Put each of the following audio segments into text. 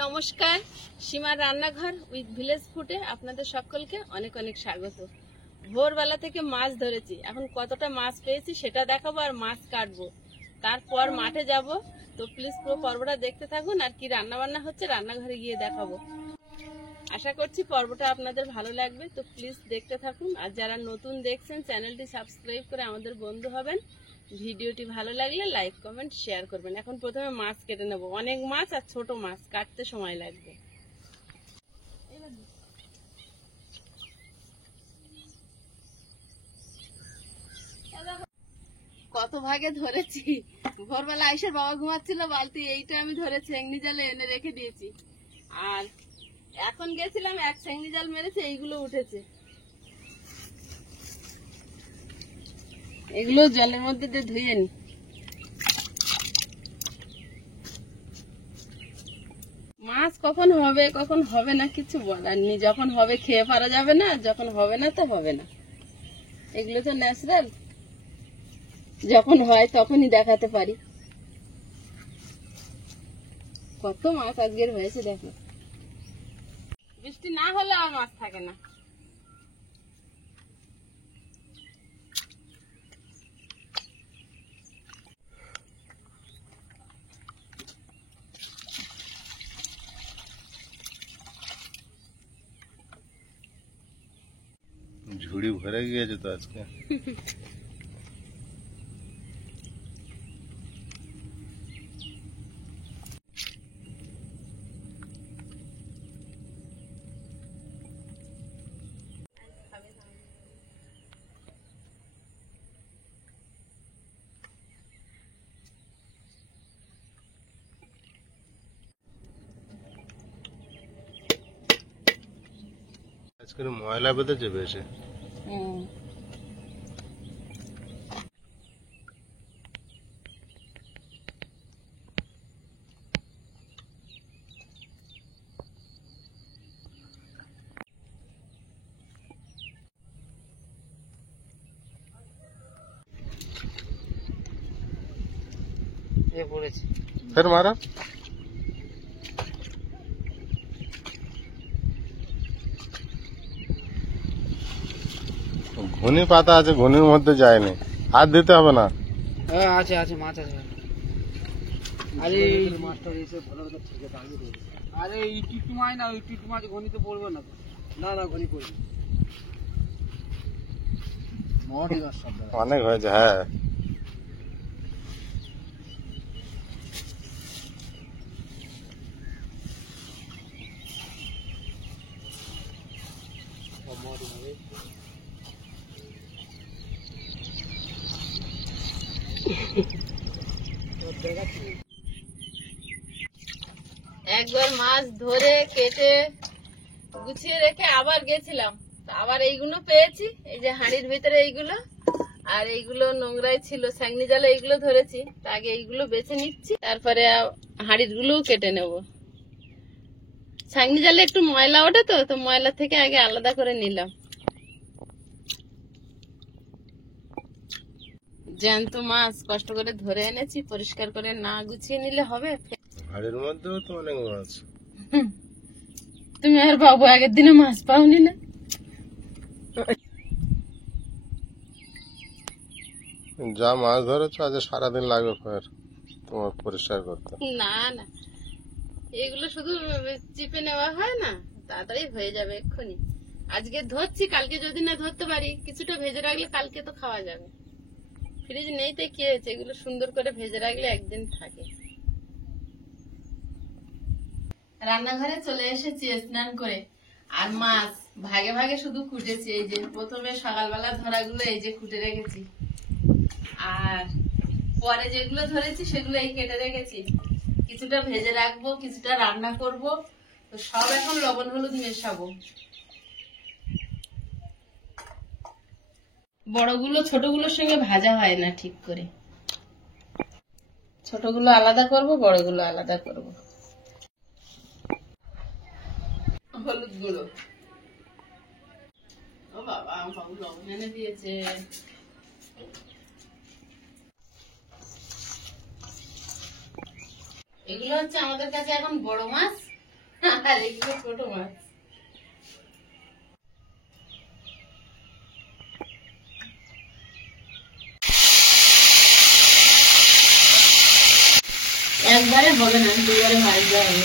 নমস্কার, সীমার রান্নাঘর উইথ ভিলেজ ফুডে আপনাদের সকলকে অনেক অনেক স্বাগত। ভোরবেলা থেকে মাছ ধরেছি, এখন কতটা মাছ পেয়েছি সেটা দেখাবো আর মাছ কাটবো, তারপর মাঠে যাব। তো প্লিজ পুরো পর্বটা দেখতে থাকুন, আর কি রান্না বান্না হচ্ছে রান্নাঘরে গিয়ে দেখাবো। আশা করছি পর্বটা আপনাদের ভালো লাগবে, তো প্লিজ দেখতে থাকুন। আর যারা নতুন দেখছেন চ্যানেলটি সাবস্ক্রাইব করে আমাদের বন্ধু হবেন। ভিডিওটি ভালো লাগলে লাইক কমেন্ট শেয়ার করবেন। এখন প্রথমে মাছ কেটে নেব, অনেক মাছ আর ছোট মাছ কাটতে সময় লাগবে। কত ভাগে ধরেছি, ভোরবেলা আইসার বাবা ঘুমাচ্ছিল, বালতি এইটা আমি ধরে চেংনি জালে এনে রেখে দিয়েছি। আর এখন গেছিলাম, এক চেংনি জাল মেরেছে, এইগুলো উঠেছে। এগুলো জলের মধ্যে দিয়ে ধুয়ে নি। মাছ কখন হবে কখন হবে না কিছু বলার নেই, যখন হবে খেয়ে পারা যাবে না, যখন হবে না তো হবে না। এগুলো তো ন্যাচারাল, যখন হয় তখনই দেখাতে পারি। কত মাছ আজকের হয়েছে দেখো, বৃষ্টি না হলে আর মাছ থাকে না। ঝুড়ি ভরে গিয়েছে তো আজকে। আজকে ময়লা বেঁধেছে বেশি। ফের মারা ঘনি পাতা আছে, ঘনির মধ্যে যায়নি, হাত দিতে হবে না। আছে আছে মাছ আছে। আরে মাছটা এসে ভালো করে ঠিক আছে, আমি দেব। আরে এই টিটু মাছ না, ওই টিটু মাছ ঘনিতে পড়বে না তো। না না ঘনি পড়বে। মোটি গাছ সব অনেক হয়েছে। হ্যাঁ, মোটি হবে। একবার মাছ ধরে কেটে গুছিয়ে রেখে আবার গেছিলাম, আবার এইগুলো পেয়েছি, এই যে হাঁড়ির ভিতরে এইগুলো, আর এইগুলো নোংরাই ছিল, ছাংনি জালে এইগুলো ধরেছি। আগে এইগুলো বেছে নিচ্ছি, তারপরে হাঁড়ির গুলোও কেটে নেব। ছাংনি জালে একটু ময়লা ওঠে, তো ময়লা থেকে আগে আলাদা করে নিলাম। জ্যান্ত মাছ কষ্ট করে ধরে এনেছি, পরিষ্কার করে না গুছিয়ে নিলে হবে? হাড়ির মধ্যেও তো অনেক মাছ। তুমি আর বাবু আগের দিনে মাছ পাওনি না? যা মাছ ধরেছো আজ সারাদিন লাগবে ফের তোমার পরিষ্কার করতে। না না, এগুলো শুধু চিপে নেওয়া হয় না, তাড়াতাড়ি হয়ে যাবে এক্ষুনি। আজকে ধরছি, কালকে যদি না ধরতে পারি কিছুটা ভেজে রাখলে কালকে তো খাওয়া যাবে। ফ্রিজ নেই তো কি হয়েছে, এগুলো সুন্দর করে ভেজে রাখলে একদিন থাকে। রান্নাঘরে চলে এসেছি স্নান করে, আর মাছ ভাগে ভাগে শুধু কুটেছি। এই যে প্রথমে সকালবেলা ধরাগুলো এই যে কুটে রেখেছি, আর পরে যেগুলো ধরেছি সেগুলো এই কেটে রেখেছি। কিছুটা ভেজে রাখবো, কিছুটা রান্না করব, তো সব এখন লবণ হলুদ মেশাবো। বড়গুলো ছোটগুলোর সঙ্গে ভাজা হয় না ঠিক করে, ছোটগুলো আলাদা করব, বড়গুলো আলাদা করব। হলুদ গুঁড়ো, ও বাবা বাবু লবণ এনে দিয়েছে। এগুলো হচ্ছে আমাদের কাছে এখন বড় মাছ, আর এগুলো ছোট মাছ। একবারে হবে না, দুবারে ভাজতে হবে।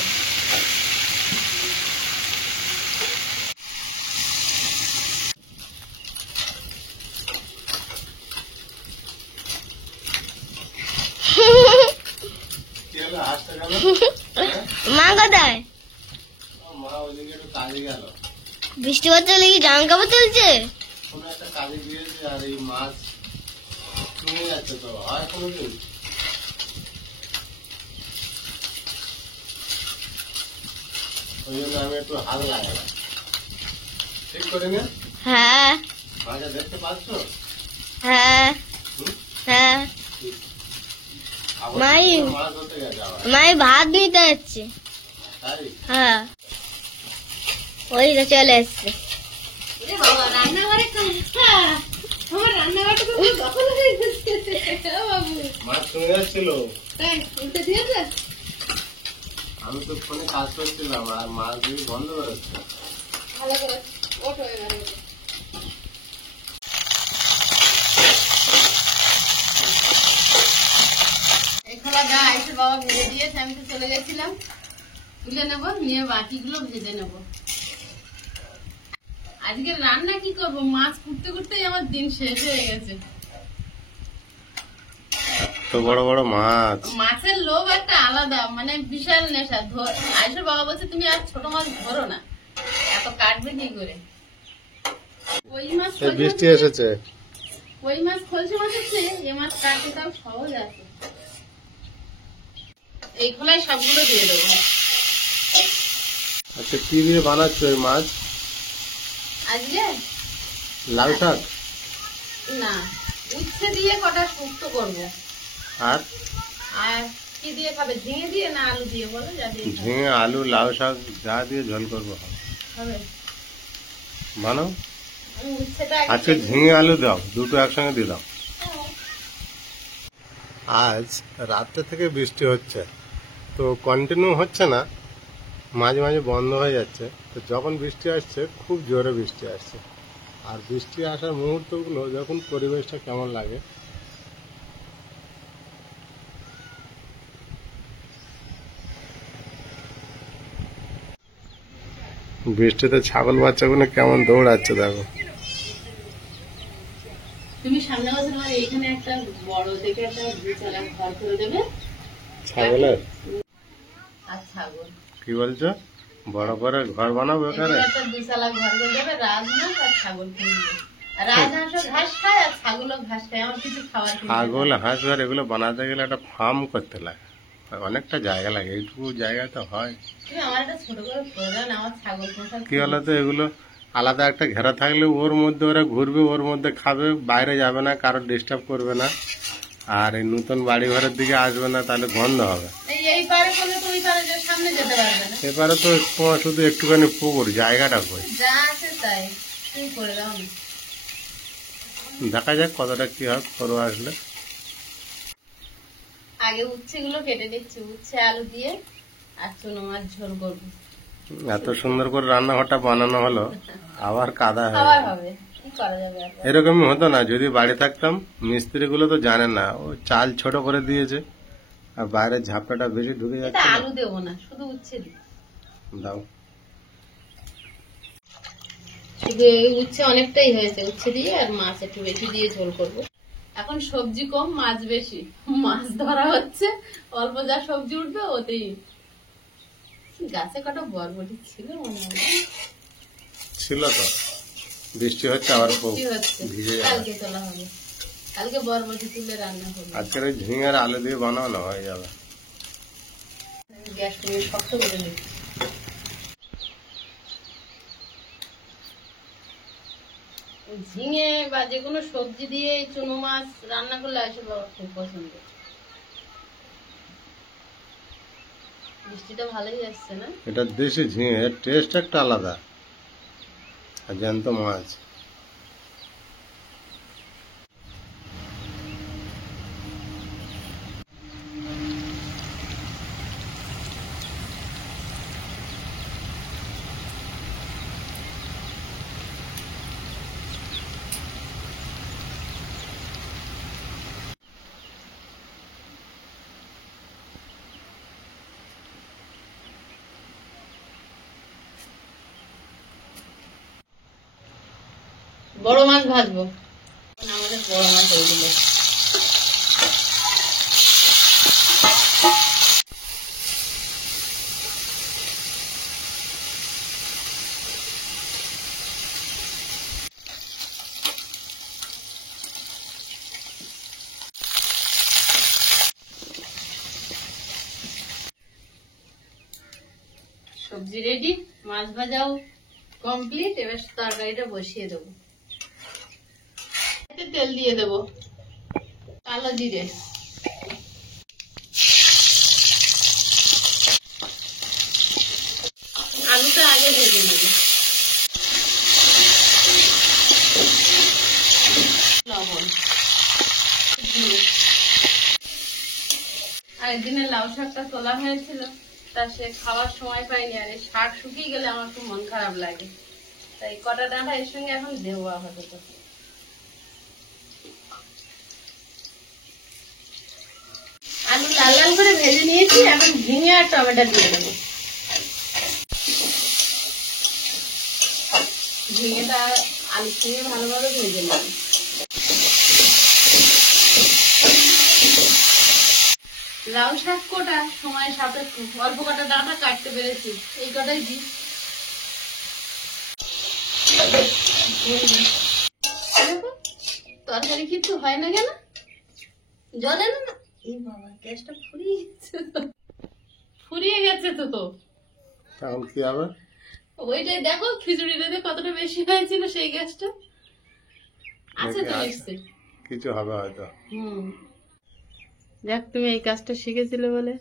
মা কোথায়? মা ওইদিকে একটু কাজে গেল, বৃষ্টি হচ্ছে নাকি জামা কাপড় তুলছে? কোনো একটা কাজে গিয়েছে, আর এই মাছ নিয়ে যাচ্ছে তো হয় কোনোদিন। ওই জন্য আমি একটু হাল লাগালাম, ঠিক করে নে। হ্যাঁ মাছটা দেখতে পাচ্ছ? হ্যাঁ হ্যাঁ। আবার মাই মাছ ধরতে গেছে আবার, মাই ভাত নিতে যাচ্ছে। তাই? হ্যাঁ ওই তো চলে এসছে। এ বাবা, রান্নাঘরে কাঁচা। আমার রান্নাঘরটা তো পুরো দখল হয়ে গেছে। ও বাবু, মাছ শুনে যাচ্ছিল, তাই উল্টে দিয়েছে? আমি তো ফোনে কাজ করছিলাম আর মাছ দিয়ে বন্ধ করেছে। ভালো করে ওঠো এবারে। এই খোলা গা এসে বাবা ভেজে দিয়েছে, আমি তো চলে গেছিলাম। তুলে নেবো, নিয়ে বাকিগুলো ভেজে নেবো। আজকে রান্না কি করবো, মাছ কুটতে কুটতেই আমার দিন শেষ হয়ে গেছে। তো বড় বড় মাছ, মাছের লোভ একটা আলাদা, মানে বিশাল নেশা। আইসের বাবা বলছে তুমি আর ছোট মাছ ধরো না, এত কাটবে কি করে। ওই মাছ এই বৃষ্টি এসেছে। ওই মাছ খলছে মাছের চেয়ে এ মাছ কাটতে তাও সহজ আছে। এই খোলায় সবগুলো দিয়ে দেবো। আচ্ছা, কি দিয়ে বানাচ্ছ এই মাছ? আজকে লাউ শাক না, উচ্ছে দিয়ে কটা শুক্তো করবো। আর আর কি দিয়ে খাবে, ঝিঙে দিয়ে না আলু দিয়ে বলো, যা দিয়ে খাবে। ঝিঙে আলু লাউ শাক যা দিয়ে ঝোল করবো হবে। বানাও। উচ্ছেটা আজকে ঝিঙে আলু দাও, দুটো একসঙ্গে দিয়ে দাও। আজ রাত্রে থেকে বৃষ্টি হচ্ছে, তো কন্টিনিউ হচ্ছে না, মাঝে মাঝে বন্ধ হয়ে যাচ্ছে। তো যখন বৃষ্টি আসছে খুব জোরে বৃষ্টি আসছে, আর বৃষ্টি আসার মুহূর্তগুলো যখন পরিবেশটা কেমন লাগে। বৃষ্টিতে ছাগল বাচ্চাগুলো কেমন দৌড়াচ্ছে দেখো। তুমি সামনে বছর আমার এইখানে একটা বড় দেখে একটা দুচালা ঘর করে দেবে। ছাগলের আর ছাগল কি বলছো? বড় করে ঘর বানাবো এখানে? এখানে একটা দুচালা ঘর করে দেবে, রাজহাঁস আর ছাগল কিনবে। রাজহাঁসও ঘাস খায় আর ছাগলও ঘাস খায়, আমার কিছু খাবার কিনতে ছাগল হয় না। হাঁস ঘর এগুলো বানাতে গেলে একটা ফার্ম করতে লাগে, অনেকটা জায়গা লাগে। এইটুকু জায়গায় তো হয়। তুমি আমার একটা ছোট করে প্রয়োজন, আমার ছাগল পোষা। কি বলতো, এগুলো আলাদা একটা ঘেরা থাকলে ওর মধ্যে ওরা ঘুরবে, ওর মধ্যে খাবে, বাইরে যাবে না, কারো ডিস্টার্ব করবে না। আর এই নতুন বাড়ি ঘরের দিকে আসবে না, তাহলে গন্ধ হবে। এই পারে করলে তো ওই পারে সামনে যেতে পারবে না। এবারে তো তোমার শুধু একটুখানি পুকুর, জায়গাটা কই? যা আছে তাই তুমি করে দাও না। দেখা যাক কতটা কি হয় খরো আসলে। আগে উচ্ছে গুলো কেটে নিচ্ছি, উচ্ছে আলু দিয়ে আর চুনো মাছ ঝোল করবো। এত সুন্দর করে রান্নাঘরটা বানানো হলো, আবার কাদা হয়ে খাবার গেল। হবে, কি করা যাবে এখন? এরকমই হতো না যদি বাড়ি থাকতাম। মিস্ত্রি গুলো তো জানে না, ও চাল ছোট করে দিয়েছে আর বাইরের ঝাপটাটা বেশি ঢুকে এটা যাচ্ছে। আলু দেবো না, শুধু উচ্ছে দিই। দাও। শুধু এই উচ্ছে অনেকটাই হয়েছে, উচ্ছে দিয়ে আর মাছ একটু বেশি দিয়ে ঝোল করবো। এখন সবজি কম, মাছ বেশি। মাছ ধরা হচ্ছে, অল্প যা সবজি উঠবে ওতেই। গাছে কটা বরবটি ছিল মনে হয়। ছিল তো, বৃষ্টি হচ্ছে আবার খুব কি হচ্ছে, ভিজে যাবে। কালকে তোলা হবে। কালকে বরবটি তুলে রান্না করবো। আজকের ওই ঝিঙের আলু দিয়ে বানানো হয়ে যাবে। গ্যাসটা শক্ত করে নিচ্ছি। ঝিঙে বা যে কোনো সবজি দিয়ে এই চুনো মাছ রান্না করলে আসে বাবা খুব পছন্দ। বৃষ্টিটা ভালোই আসছে না? এটা দেশি ঝিঙে, এর টেস্ট একটা আলাদা। আর জ্যান্ত মাছ। বড় মাছ ভাজবো। আমাদের বড় মাছ ওইগুলো। সবজি রেডি, মাছ ভাজাও কমপ্লিট। এবার তরকারিটা বসিয়ে দেবো। তেল দিয়ে দেবো, কালো জিরে, আলুটা আগে ভেজে নেব, লবণ, আরেকদিনের লাউ শাকটা তোলা হয়েছিল, তা সে খাওয়ার সময় পাইনি। আর এই শাক শুকিয়ে গেলে আমার খুব মন খারাপ লাগে, তাই কটা ডাঁটা এর সঙ্গে এখন দেবো আপাতত। আলু লাল লাল করে ভেজে নিয়েছি, এখন ঝিঙে আর টমেটো দিয়ে দেবো। ঝিঙেটা আলুর সঙ্গে ভালোভাবে ভেজে নেব। লাউ শাক কোটা সময় সাপেক্ষ, অল্প কটা ডাঁটা কাটতে পেরেছি, এই কটাই দিই। তরকারি কিছু হয় না কেন, জলে না। এই বাবা, গ্যাসটা ফুরিয়ে গেছে তো। এখন কি হবে? ওইটাই দেখো, খিচুড়িটাতে কতটা বেশি হয়েছিল সেই গ্যাসটা। আছে তো নিশ্চয়ই কিছু হবে হয়তো। দেখ, তুমি এই কাজটা শিখেছিলে বলে।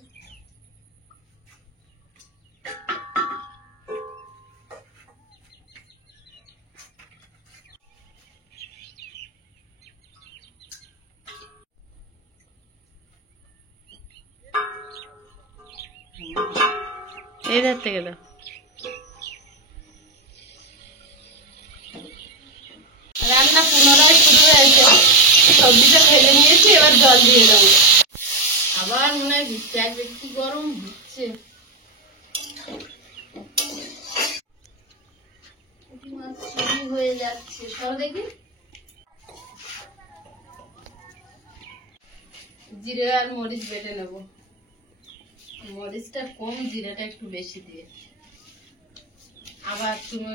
এই ধার থেকে দাও। রান্না পুনরায় শুরু হয়েছে, সবজিটা ফেলে নিয়েছি, এবার জল দিয়ে দেবো। আবার মনে হয় বৃষ্টি আসবে, কি গরম হচ্ছে। হয়ে যাচ্ছে সব দেখি। জিরে আর মরিচ বেটে নেব, মরিচটা কম, জিরেটা একটু বেশি দিয়ে। আবার তুমি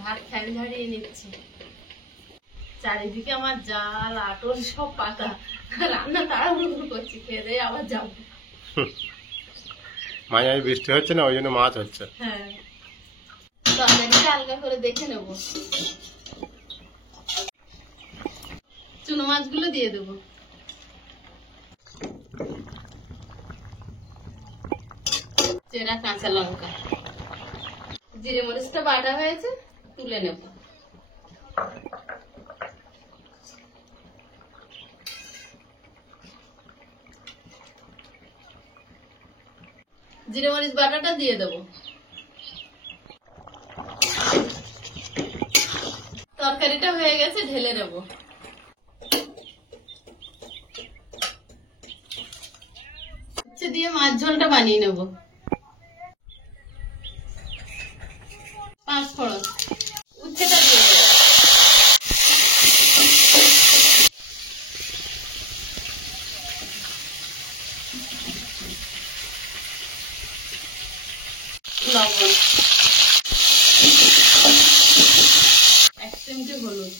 ভাত ফ্যান ঝাড়িয়ে নিচ্ছি। চারিদিকে আমার জাল আটল সব পাতা, রান্না তাড়াহুড়ো করছি, খেয়ে দিয়ে আবার যাবো। মাঝে মাঝে বৃষ্টি হচ্ছে না, ওই জন্য মাছ হচ্ছে। হ্যাঁ, তরকারিটা আলগা করে দেখে নেব। চুনো মাছগুলো দিয়ে দেবো। চেরা কাঁচা লঙ্কা, জিরে মরিচটা বাটা হয়েছে, তুলে নেব। জিরে মরিচ বাটাটা দিয়ে দেবো। তরকারিটা হয়ে গেছে, ঢেলে দেব। উচ্ছে দিয়ে মাছ ঝোলটা বানিয়ে নেব। 5 ফোড়ন, উচ্ছেটা দিয়ে দেবো। লবণ, 1 চিমটি হলুদ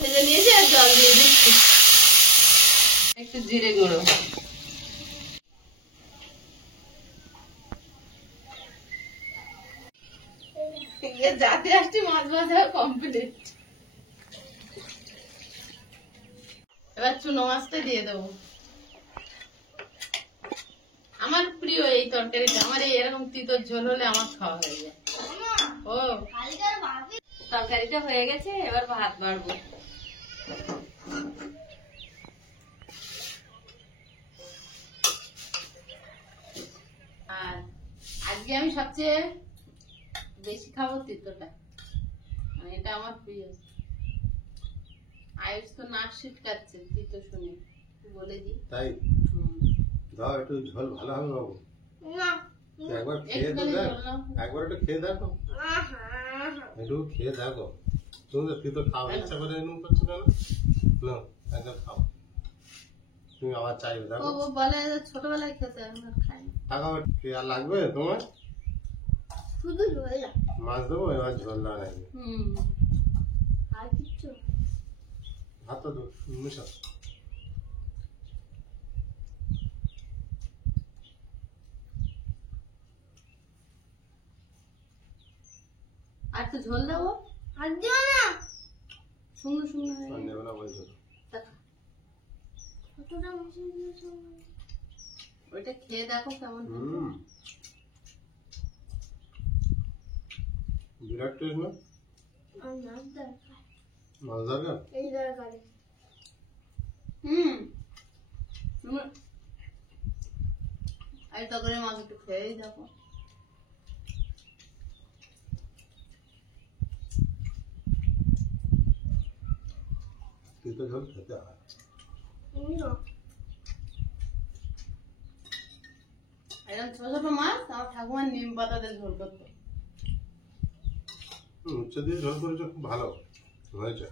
ভেজে নিয়েছি, আর জল দিয়ে দিচ্ছি। একটু জিরে গুঁড়ো, যাতে আসছি মাছ ভাজা কমপ্লিট। এবার চুনো মাছটা দিয়ে দেবো। আমার প্রিয় এই তরকারিটা, আমার এরকম তিতর ঝোল হলে আমার খাওয়া হয়ে যায়। ও, তরকারিটা হয়ে গেছে, এবার ভাত বাড়বো। আর আজকে আমি সবচেয়ে বেশি খাবো তিতোটা, মানে এটা আমার প্রিয়। আয়ুষ তো নাক ছিটকাচ্ছে তিতো শুনে, বলে দিই। তাই হুম। দাও একটু ঝোল ভালো হবে বাবু। না তো একবার খেয়ে তো একটুখানি দেখ, ঝোল নাও। একবার একটু খেয়ে দেখো, একটু খেয়ে দেখো। তুমি তো তুই তো খাওয়া ইচ্ছা করে এরকম করছো কেন? না একদম খাও, তুমি আবার চাইবে ও দেখো। ও বলে যে ছোটবেলায় খেতে, আমি আর খাই না। টাকা কি আর লাগবে তোমার? শুধু ঝোল না, মাছ দেবো, এবার ঝোল না লাগবে। হুম। আর কিচ্ছু না। ভাত তো মিশাও। আর তো ঝোল দেবো, আর দিও না, শুকনো শুকনো হয়ে আর গেছে। নেবে না বলছো তো। দেখা। কতটা মশলা দিয়েছো? ওইটা খেয়ে দেখো কেমন হয়। হুম, বিরাট টেস্ট না? আর মাছ দরকার, মাছ দরকার? এই দরকারে। হুম। আর তখন মাছ একটু খেয়েই দেখো। তিতো ঝোল খেতে হয়। না, এরকম ছোট ছোট মাছ আমার ঠাকুমার নিম পাতা দিয়ে ঝোল করতো। উচ্চ দিয়ে ঝোল করেছো, খুব ভালো হয়েছে।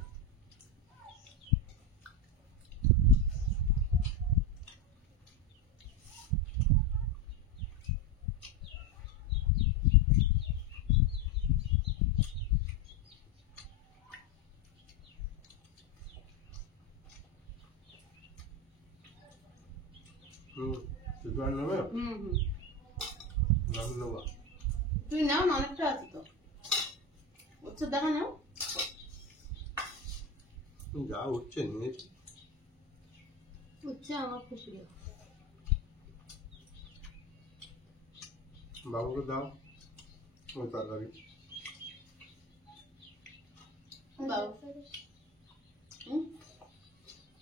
হুম, তুই আর নেবে? হুম হুম। নাম নেবো। তুই নাও না, অনেকটা আছে তো। উচ্চ দেখা নাও। যা উঠছে নিয়েছি। উচ্ছে আমার খুব প্রিয়। বাবুকে দাও ওই তরকারি। দাও। হুম?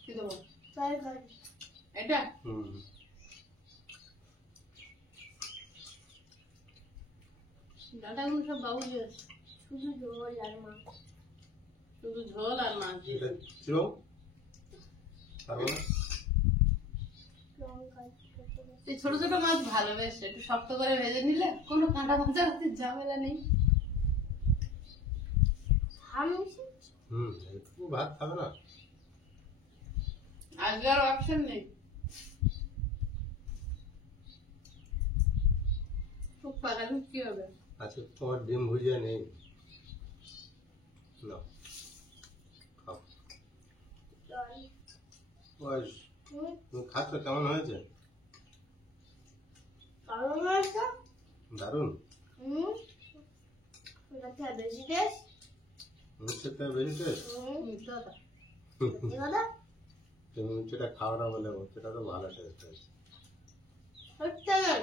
কি দেবো? তরকারি। এটা? হুম, ডাটাগুলো সব বাবু দিয়েছে। শুধু ঝোল আর মাছ। শুধু ঝোল আর মাছ দিয়ে। এটা ছিল তারপরে লঙ্কা কেটে দে। এই ছোট ছোট মাছ ভালো, বেশ একটু শক্ত করে ভেজে নিলে কোনো কাঁটা ভাজা হতে ঝামেলা নেই। ঝাল মিশিয়েছি। হুম, একটু ভাত খাবে না? আজকে আর অপশন নেই। খুব পাকালে কি হবে? আচ্ছা তোমার ডিম ভুজিয়া নেই, না খাও। জল। বয়স হুম, তুমি খাচ্ছ, কেমন হয়েছে? কালো মাছটা। দারুণ। হুম, এটা খেয়ে বেশি টেস্ট। মিষ্টির থেকে বেশি টেস্ট। হুম, দাদা সত্যি কথা। তুমি মিষ্টিটা খাও না বলে সেটা তো ভালো টেস্ট হয়েছে। সত্যি গেল।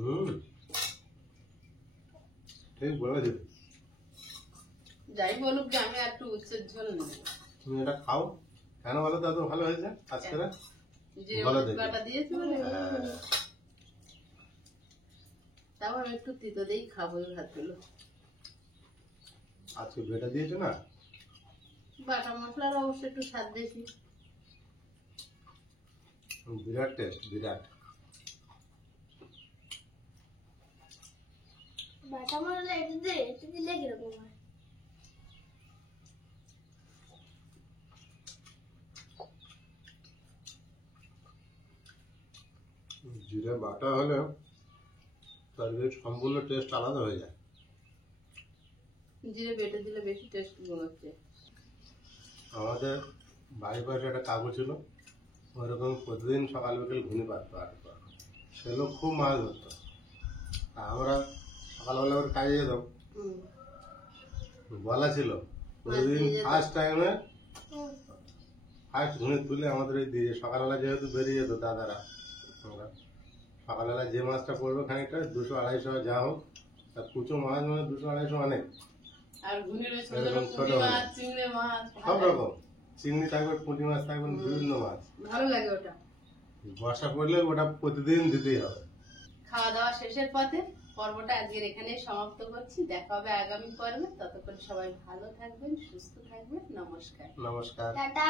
হুম, ঠিক বলেছি। যাই বলুক যে আমি আর একটু উচ্ছের ঝোল নেব। তুমি এটা খাও, কেন বলো তো এত ভালো হয়েছে আজকে? যে ভালো দেখি। বাটা দিয়েছি বলে। হ্যাঁ, তাও আমি একটু তিতো দিয়েই খাবো এই ভাতগুলো। আজকে বেটা দিয়েছো না? বাটা মশলার অবশ্য একটু স্বাদ বেশি। বিরাট টেস্ট, বিরাট। বাটা মশলা এটা দিলে কিরকম হয়? জিরে বাটা হলে তরকারির সম্পূর্ণ টেস্ট আলাদা হয়ে যায়। জিরে বেটে দিলে বেশি টেস্ট গুণ হচ্ছে। আমাদের বাড়ির পাশে একটা কাকু ছিল, ওইরকম প্রতিদিন সকাল বিকেল ঘুনি পারতো আটতো। সে লোক খুব মাছ ধরতো। তা আমরা সকালবেলা করে কাজে যেতাম, বলা ছিল প্রতিদিন দিয়ে যেত। ফার্স্ট টাইমে হুম, ফার্স্ট ঘুনে তুলে আমাদের এই দিয়ে সকালবেলা যেহেতু বেরিয়ে যেত দাদারা, আমরা সকালবেলা যে মাছটা পড়বে খানিকটা 200-250 যা হোক, তা কুচো মাছ মানে 200-250 অনেক। আর ঘুনির ওই ছোট এরকম ছোট ছোট পুঁটি মাছ। মাছ, চিংড়ি মাছ সব রকম চিংড়ি থাকবে, পুঁটি মাছ থাকবে, বিভিন্ন মাছ। ভালো লাগে ওটা। বর্ষা পড়লে ওটা প্রতিদিন দিতেই হবে। খাওয়া দাওয়া শেষের পথে পর্বটা আজকের এখানেই সমাপ্ত করছি। দেখা হবে আগামী পর্বে। ততক্ষণ সবাই ভালো থাকবেন, সুস্থ থাকবেন। নমস্কার। নমস্কার। টাটা।